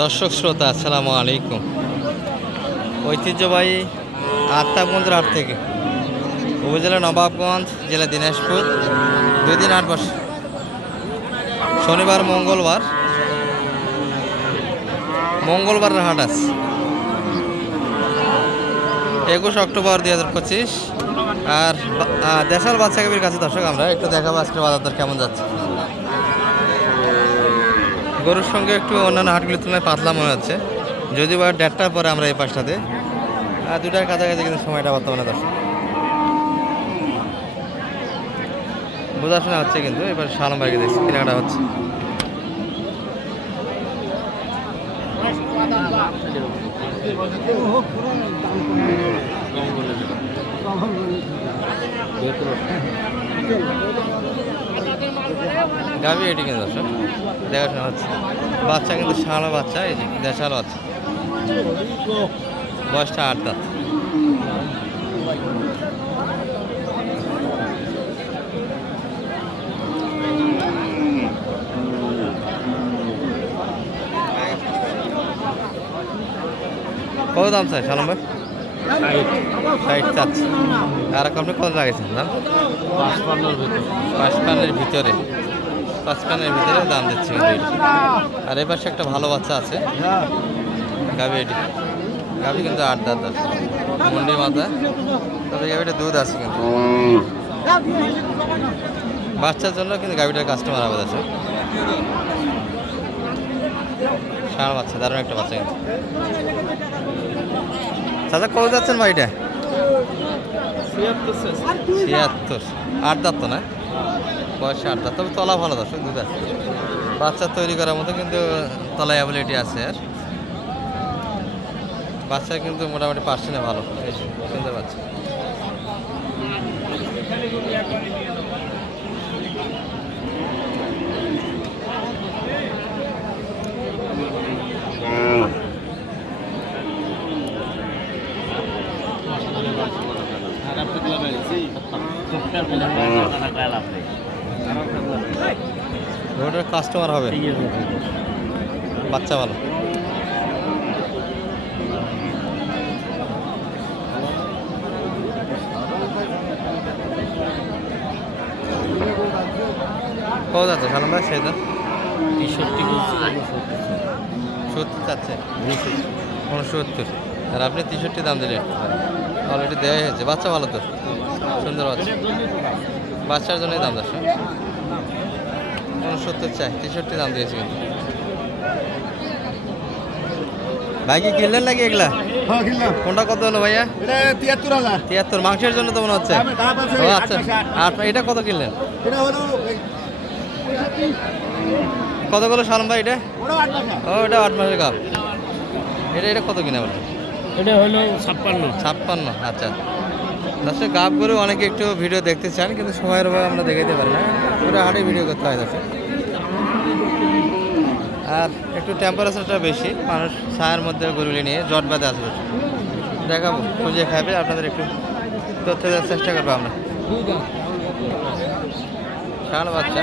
দর্শক শ্রোতা, আসসালামু আলাইকুম। ঐতিহ্যবাহী আত্মাগঞ্জ হাট থেকে। উপজেলা নবাবগঞ্জ, জেলা দিনাজপুর, দুই দিন আট বছর। শনিবার, মঙ্গলবার। মঙ্গলবারের হাট আছে একুশ অক্টোবর দুই হাজার পঁচিশ। আর দেশাল বাচ্চা কবির কাছে দর্শক, আমরা একটু দেখাবো আজকে বাজার দর কেমন যাচ্ছে। গরুর সঙ্গে একটু অন্যান্য হাটগুলির তুলনায় পাতলা মনে হচ্ছে। যদি বা দেড়টার পরে আমরা এই পাশটাতে। দুটার কাছাকাছি কিন্তু সময়টা বর্তমানে দর্শক বোঝাশোনা হচ্ছে কিন্তু, এবার সালাম বাইকে দেখছি, কেনাকাটা হচ্ছে। গাভি এটি কিন্তু দর্শক। দেখাশোনা হচ্ছে। বাচ্চা কিন্তু শালা বাচ্চা, এই যে দেশাল বাচ্চা। বয়সটা আট দাঁত। কত দাম চাই, সালাম ভাই? ষাট চাচ্ছে। আর আপনি কত লাগাইছেন দাম? পাঁচ পানের ভিতরে। পাঁচ পানের ভিতরে দাম দিচ্ছে আর এ পাশে একটা ভালো বাচ্চা আছে। গাভি এটি। গাভি কিন্তু আট দাঁত আছে। মুন্ডি মাথা। তবে গাভিটা দুধ আছে কিন্তু। বাচ্চার জন্য কিন্তু গাভিটার কাস্টমার আবাদ আছে। ষাঁড় বাচ্চা দারুণ একটা বাচ্চা কিন্তু। চাচা কত যাচ্ছেন ভাইটা ছিয়াত্তর। আট দাঁত তো না? বয়সে আট দাঁত তবে তলা ভালো দর্শক দুধ আছে বাচ্চা তৈরি করার মতো কিন্তু তলা অ্যাবিলিটি আছে আর। বাচ্চা কিন্তু মোটামুটি পার্সেন্টে ভালো শুনতে যে, কাস্টমার হবে। বাচ্চা ভালো। সত্তর আর আপনি তেষট্টি দাম দিলেন। অলরেডি দেওয়াই হয়েছে। বাচ্চা ভালো তো। সুন্দর বাচ্চা বাচ্চার জন্যই দাম দশ উনসত্তর চাই তেষট্টি দাম দিয়েছি কিন্তু। ভাই কি কিনলেন নাকি এগুলা? হ্যাঁ কোনটা কত হলো ভাইয়া? তিয়াত্তর হাজার। তিয়াত্তর মাংসের জন্য তো মনে হচ্ছে। আছে আট আচ্ছা। এটা কত কিনলেন? এটা হলো এই, কত করে সালাম ভাই এটা? ও এটা আট মাসের কাপ। এটা এটা কত কিনে বলে এটা হলো ছাপ্পান্ন। ছাপ্পান্ন আচ্ছা। দর্শক গাপ করে অনেকে একটু ভিডিও দেখতে চান, কিন্তু সময়ের অভাবে আমরা দেখাতে পারি না। পুরো হাটে ভিডিও করতে হয় দর্শক। আর একটু টেম্পারেচারটা বেশি, মানুষ ছায়ের মধ্যে গরুলি নিয়ে জট বাঁধে আসবে দেখাবো, খুঁজে খাবে, আপনাদের একটু তথ্য দেওয়ার চেষ্টা করব আমরা। ষাঁড় বাচ্চা।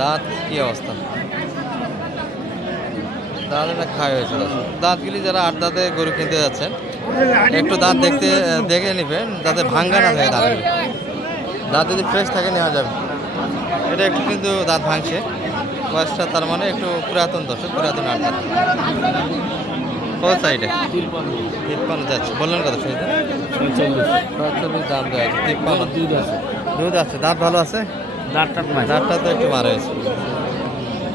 দাঁত কি অবস্থা? দাঁত এটা খাই হয়েছে। দর্শক। দাঁতগুলি যারা আট দাঁতে গরু কিনতে যাচ্ছেন একটু দাঁত দেখতে দেখে নেবেন যাতে ভাঙ্গা না থাকে দাঁত। দাঁত যদি ফ্রেশ থাকে নেওয়া যাবে। এটা একটু কিন্তু দাঁত ভাঙছে। বয়সটা তার মানে একটু পুরাতন দর্শক পুরাতন আট দাঁত। কত সাইডে তিপ্পান্ন। যাচ্ছে। বললেন কত সেইটা পঁয়তাল্লিশ দাম দেওয়া আছে তিপ্পান্ন। দুধ আছে দুধ আছে। দাঁত ভালো আছে? দাঁতটা তো একটু মারা হয়েছে।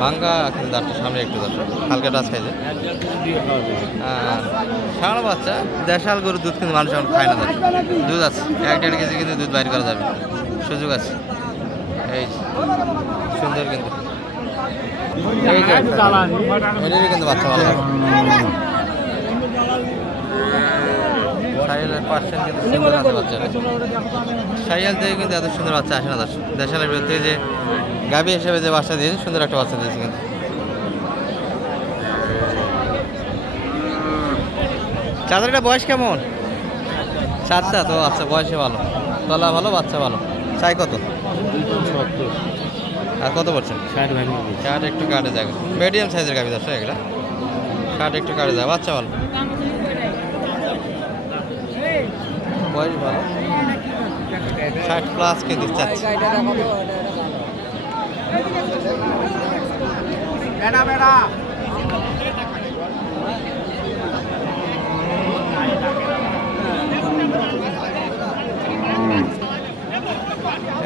ভাঙ্গা কিন্তু দাঁতটা সামনে একটু দর্শক হালকা টাচ খাইছে। আর ষাঁড় বাচ্চা দেশাল গরুর দুধ কিন্তু মানুষ এখন খায় না দুধ আছে। এক দেড় কেজি কিন্তু দুধ বাইর করা যাবে সুযোগ আছে। এই সুন্দর কিন্তু। কিন্তু বাচ্চা ভালো পার্সেন্ট কিন্তু সুন্দর আছে বাচ্চারা সাইয়াল থেকে কিন্তু এত সুন্দর বাচ্চা আসে না দর্শক। দেশালের বিরুদ্ধে যে গাবি হিসেবে যে বাচ্চা দিয়েছে সুন্দর একটা বাচ্চা দিয়েছে কিন্তু। চাদরটা বয়স কেমন? চারটা তো আচ্ছা বয়সে ভালো। তলা ভালো বাচ্চা ভালো। চাই কত? আর কত পারছেন শার্ট একটু কাটে যাবে মিডিয়াম সাইজের গাবি দর্শক এগুলা। শার্ট একটু কাটে যাবে বাচ্চা ভালো। বয়স ভালো। ষাট প্লাস চাচ্ছি। বেড়া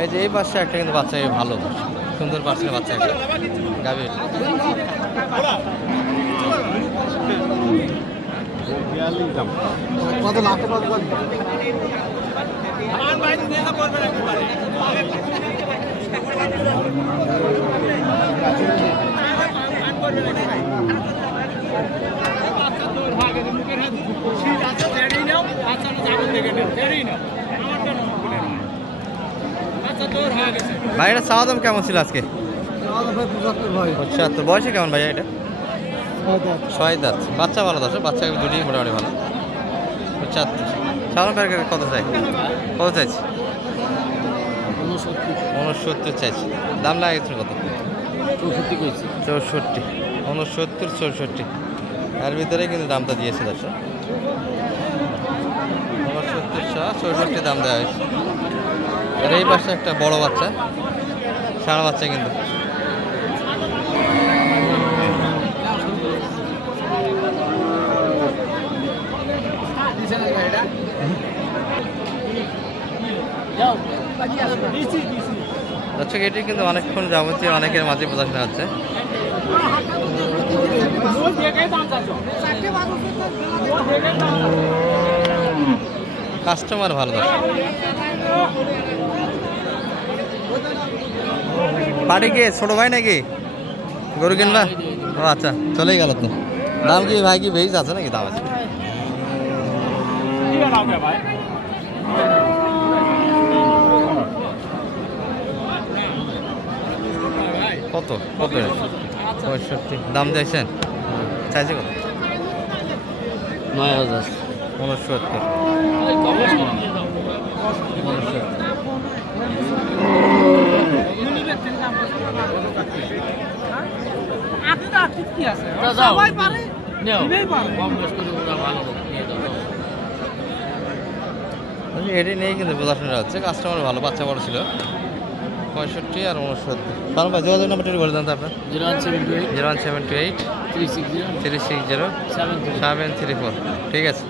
এই যে এই বাচ্চা একটা কিন্তু বাচ্চা ভালো। সুন্দর পাশে বাচ্চা একটা গাভীর। কত লাখ ভাই এটা চাওয়া দাম কেমন ছিল আজকে? ভাই। পঁচাত্তর। বয়সে কেমন ভাই এটা? ছয় দাঁত বাচ্চা ভালো দশ বাচ্চা দুটি মোটামুটি ভালো। পঁচাত্তর। সাধারণ প্যাকেট কত চাই? কত চাইছি? উনসত্তর। চাইছি। দাম লাগেছিল কত? চৌষট্টি চৌষট্টি। উনসত্তর চৌষট্টি। এর ভিতরে কিন্তু দামটা দিয়েছে দর্শক। উনসত্তর চৌষট্টি দাম দেওয়া হয়েছে। আর এই পাশে একটা বড় বাচ্চা সারা বাচ্চা কিন্তু। দর্শক, এটি কিন্তু অনেকক্ষণ যাবতীয় অনেকের মাঝে প্রদর্শন হচ্ছে। কাস্টমার ভালো বাড়ি কে ছোট ভাই নাকি? গরু কিনবা? ও আচ্ছা চলেই গেল তো। দাম কি ভাই কি বেশ আছে নাকি দাম আছে? কত? কত? পঁয়ষট্টি। দাম দিয়েছেন? চাইছে কত? নয় হাজার। উনসত্তর এটি নেই কিন্তু প্রদর্শনী হচ্ছে কাস্টমার ভালো বাচ্চা বড় ছিল। পঁয়ষট্টি আর উনসত্তর। কারণ ভাই যোগাযোগ নাম্বারটি বলে দেন তো আপনার। Zero one seven two eight. Zero one seven two eight. Three six zero. Three six zero. Seven seven three four. ঠিক আছে।